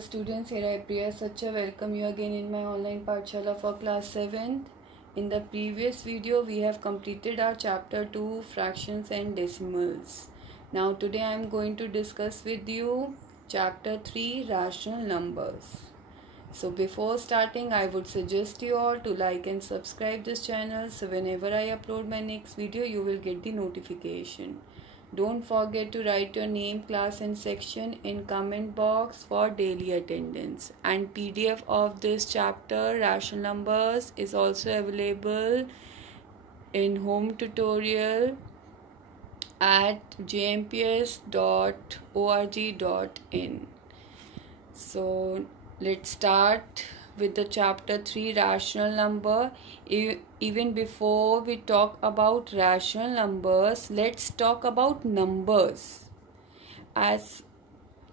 Students, here I Priya Sacha welcome you again in my online Pathshala for class 7th. In the previous video we have completed our chapter 2 fractions and decimals. Now today I am going to discuss with you chapter 3 rational numbers. So before starting I would suggest you all to like and subscribe this channel so whenever I upload my next video you will get the notification. Don't forget to write your name, class and section in comment box for daily attendance. And PDF of this chapter, rational numbers, is also available in home tutorial at jmps.org.in. So let's start with the chapter 3 rational number. Even before we talk about rational numbers, let's talk about numbers. As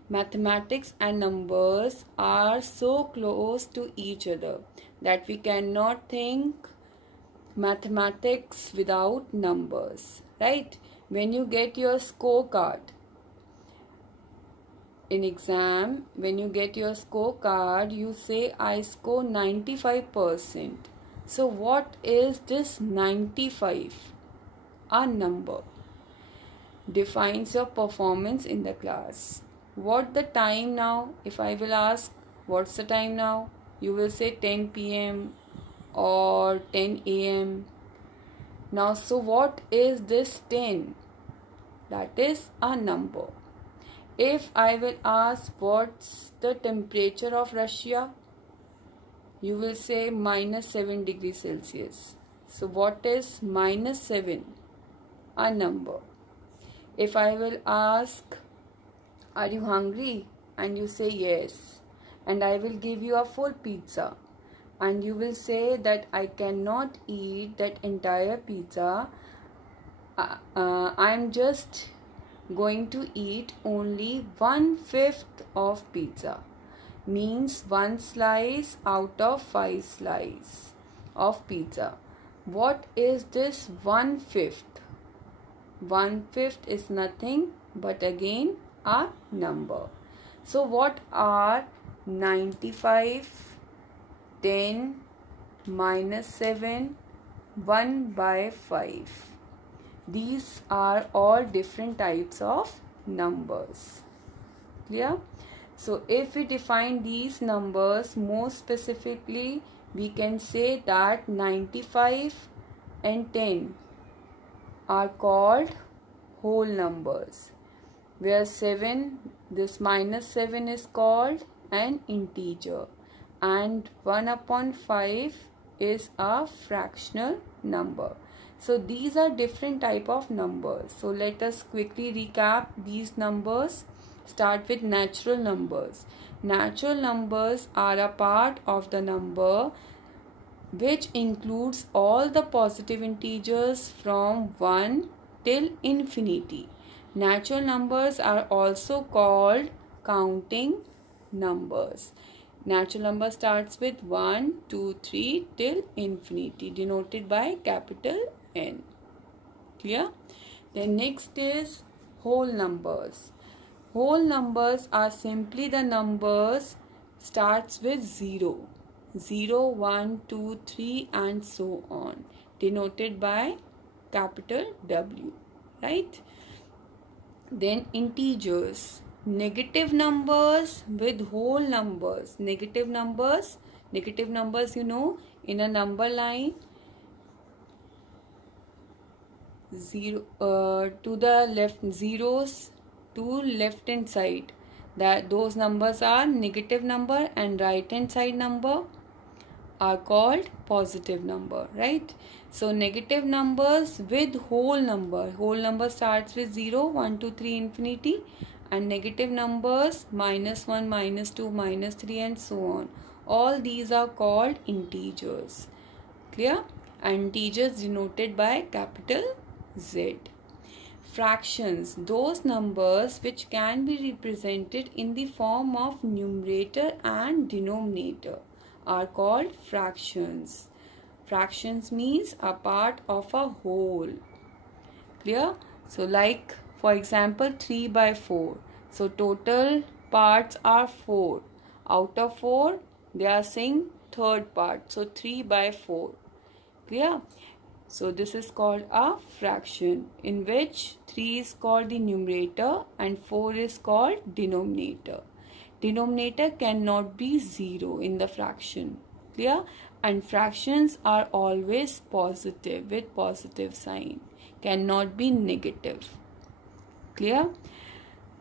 mathematics and numbers are so close to each other that we cannot think mathematics without numbers, right? When you get your scorecard in exam, when you get your scorecard, you say I score 95%. So what is this 95? A number. Defines your performance in the class. What the time now? If I will ask, what's the time now? You will say 10 p.m. or 10 a.m. Now, so what is this 10? That is a number. If I will ask what's the temperature of Russia, you will say -7 degrees Celsius. So what is -7? A number. If I will ask, are you hungry? And you say yes. And I will give you a full pizza. And you will say that I cannot eat that entire pizza. I'm just going to eat only 1/5 of pizza, means 1 slice out of 5 slices of pizza. What is this 1/5? 1/5 is nothing but again a number. So what are 95, 10, -7, 1/5? These are all different types of numbers. Clear? So if we define these numbers more specifically, we can say that 95 and 10 are called whole numbers, where this -7 is called an integer, and 1/5 is a fractional number. So these are different type of numbers. So let us quickly recap these numbers. Start with natural numbers. Natural numbers are a part of the number which includes all the positive integers from 1 till infinity. Natural numbers are also called counting numbers. Natural number starts with 1, 2, 3 till infinity, denoted by capital N. Clear? Then next is whole numbers. Whole numbers are simply the numbers starts with 0. 0, 1, 2, 3 and so on, denoted by capital W. Right? Then integers. Negative numbers with whole numbers. Negative numbers you know, in a number line, 0 to the left, zeros to left hand side, that those numbers are negative number, and right hand side number are called positive number, right? So negative numbers with whole number starts with 0, 1, 2, 3 infinity, and negative numbers -1, -2, -3 and so on. All these are called integers. Clear? And integers denoted by capital Z. Fractions, those numbers which can be represented in the form of numerator and denominator, are called fractions. Fractions means a part of a whole. Clear? So like for example 3/4. So total parts are 4. Out of 4, they are saying third part. So 3 by 4. Clear? So this is called a fraction, in which 3 is called the numerator and 4 is called denominator. Denominator cannot be 0 in the fraction. Clear? And fractions are always positive with positive sign. Cannot be negative. Clear?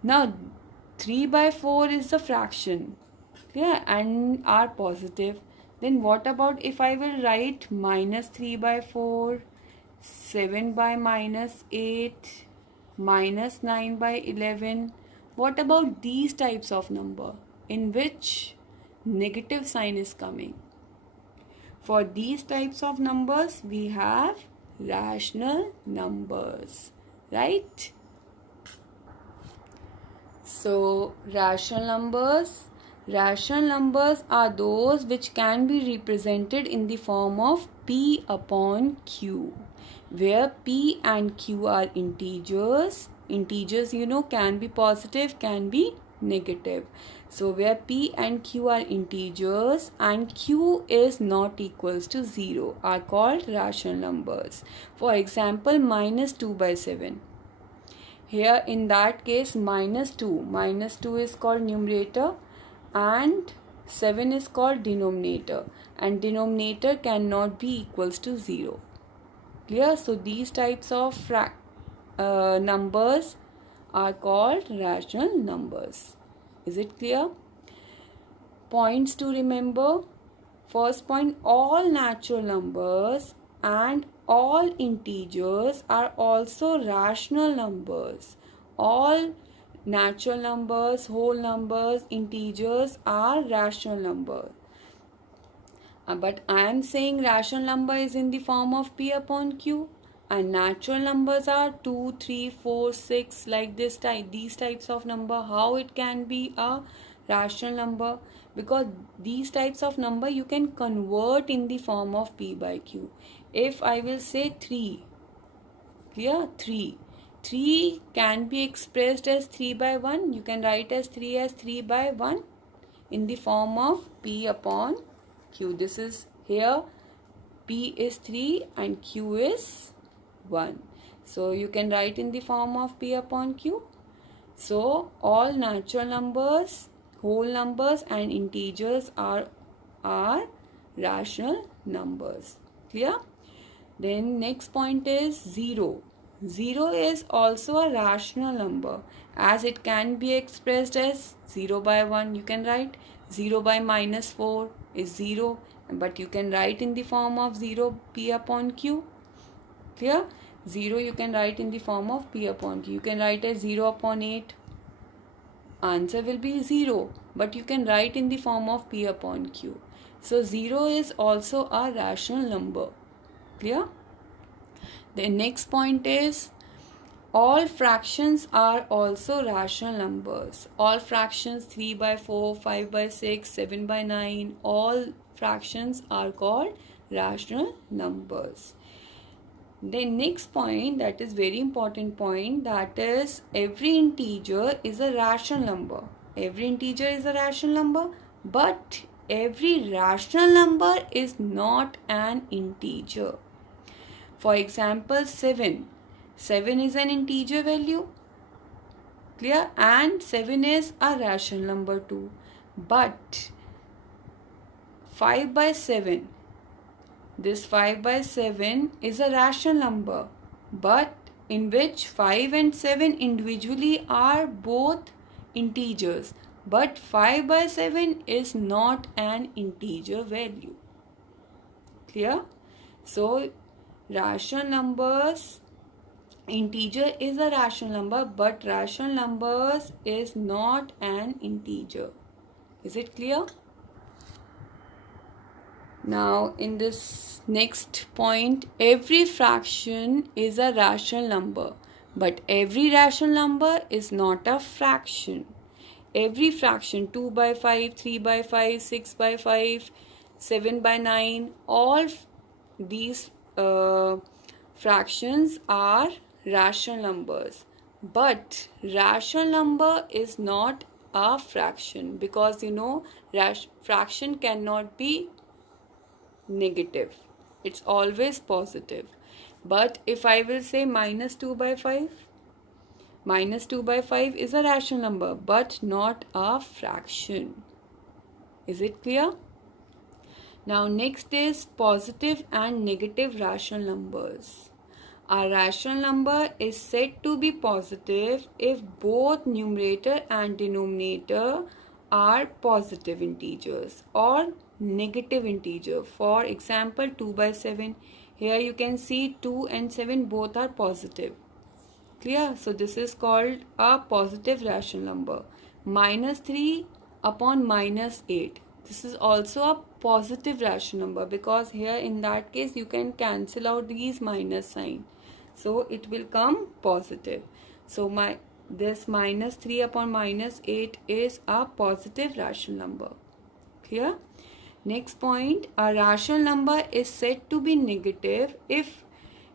Now 3 by 4 is the fraction. Clear? And are positive. Then what about if I will write minus 3 by 4, 7 by minus 8, minus 9 by 11. What about these types of number in which negative sign is coming? For these types of numbers, we have rational numbers, right? So, rational numbers are those which can be represented in the form of P upon Q, where P and Q are integers. Integers, you know, can be positive, can be negative. So where P and Q are integers and Q is not equals to 0 are called rational numbers. For example, minus 2 by 7. Here in that case, minus 2 is called numerator and 7 is called denominator, and denominator cannot be equals to 0. Clear? So these types of numbers are called rational numbers. Is it clear? Points to remember. First point, all natural numbers and all integers are also rational numbers. All natural numbers, whole numbers, integers are rational numbers. But I am saying rational number is in the form of P upon Q. And natural numbers are 2, 3, 4, 6, like this type. These types of number, how it can be a rational number? Because these types of number you can convert in the form of P by Q. If I will say 3, clear? 3 can be expressed as 3 by 1. You can write as 3 by 1 in the form of P upon Q. This is here, P is 3 and Q is 1. So you can write in the form of P upon Q. So all natural numbers, whole numbers and integers are rational numbers. Clear? Then next point is 0. 0 is also a rational number, as it can be expressed as 0 by 1. You can write 0 by minus 4 is 0, but you can write in the form of 0 P upon Q. Clear? 0 you can write in the form of P upon Q. You can write as 0 upon 8. Answer will be 0, but you can write in the form of P upon Q. So 0 is also a rational number. Clear? The next point is all fractions are also rational numbers. All fractions 3 by 4, 5 by 6, 7 by 9, all fractions are called rational numbers. The next point, that is very important point, that is every integer is a rational number. Every integer is a rational number, but every rational number is not an integer. For example, 7. 7 is an integer value. Clear? And 7 is a rational number too. But 5 by 7. This 5 by 7 is a rational number, but in which 5 and 7 individually are both integers, but 5 by 7 is not an integer value. Clear? So, rational numbers, integer is a rational number, but rational numbers is not an integer. Is it clear? Now in this next point, every fraction is a rational number, but every rational number is not a fraction. Every fraction 2 by 5, 3 by 5, 6 by 5, 7 by 9, all these fractions are rational numbers, but rational number is not a fraction, because you know fraction cannot be negative, it's always positive. But if I will say minus 2 by 5, minus 2 by 5 is a rational number but not a fraction. Is it clear? Now next is positive and negative rational numbers. A rational number is said to be positive if both numerator and denominator are positive integers or negative integer. For example, 2 by 7. Here you can see 2 and 7 both are positive. Clear? So this is called a positive rational number. Minus 3 upon minus 8. This is also a positive rational number, because here in that case you can cancel out these minus sign. So it will come positive. So this minus 3 upon minus 8 is a positive rational number. Clear? Next point, a rational number is said to be negative if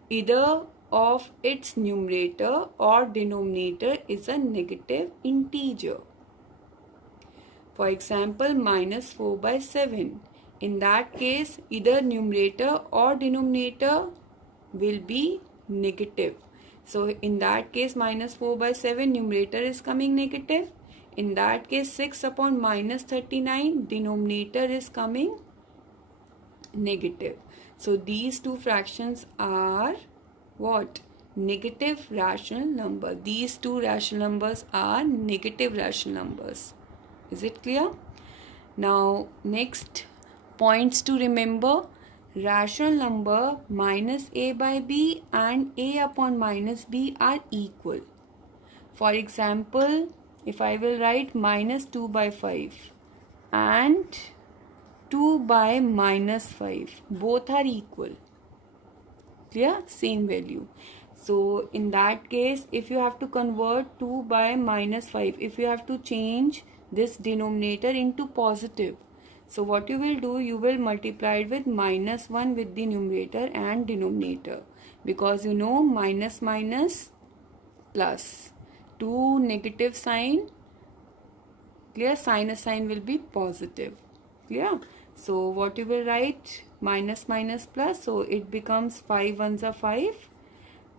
either of its numerator or denominator is a negative integer. For example, minus 4 by 7. In that case, either numerator or denominator will be negative. So in that case, minus 4 by 7, numerator is coming negative. In that case, 6 upon minus 39, denominator is coming negative. So these two fractions are what? Negative rational number. These two rational numbers are negative rational numbers. Is it clear? Now next points to remember. Rational number minus a by b and a upon minus b are equal. For example, if I will write minus 2 by 5 and 2 by minus 5, both are equal. Clear? Same value. So in that case, if you have to convert 2 by minus 5, if you have to change this denominator into positive, so what you will do, you will multiply it with minus 1 with the numerator and denominator, because you know minus minus plus, two negative sign, clear, sinus sign will be positive. Clear? So what you will write, minus minus plus, so it becomes 5 ones are 5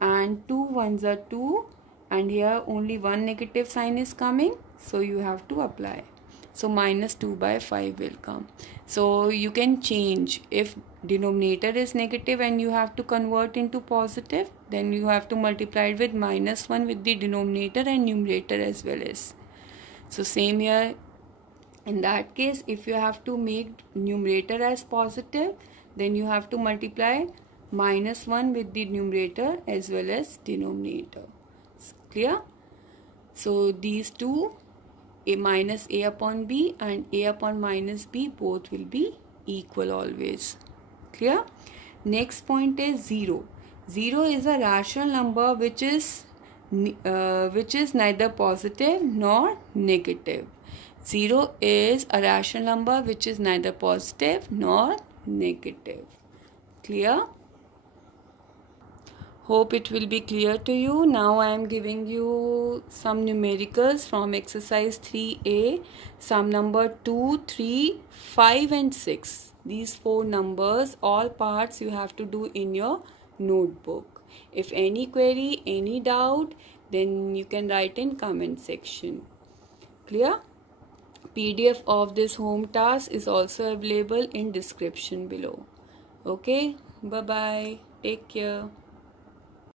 and 2 ones are 2, and here only one negative sign is coming, so you have to apply. So minus 2 by 5 will come. So you can change. If denominator is negative and you have to convert into positive, then you have to multiply it with minus 1 with the denominator and numerator as well as. So same here. In that case, if you have to make numerator as positive, then you have to multiply minus 1 with the numerator as well as denominator. Clear? So these two, a minus a upon b and a upon minus b, both will be equal always. Clear? Next point is 0. 0 is a rational number which is neither positive nor negative. 0 is a rational number which is neither positive nor negative. Clear? Hope it will be clear to you. Now I am giving you some numericals from exercise 3A. Sum number 2, 3, 5 and 6. These 4 numbers, all parts you have to do in your notebook. If any query, any doubt, then you can write in comment section. Clear? PDF of this home task is also available in description below. Okay, bye bye, take care.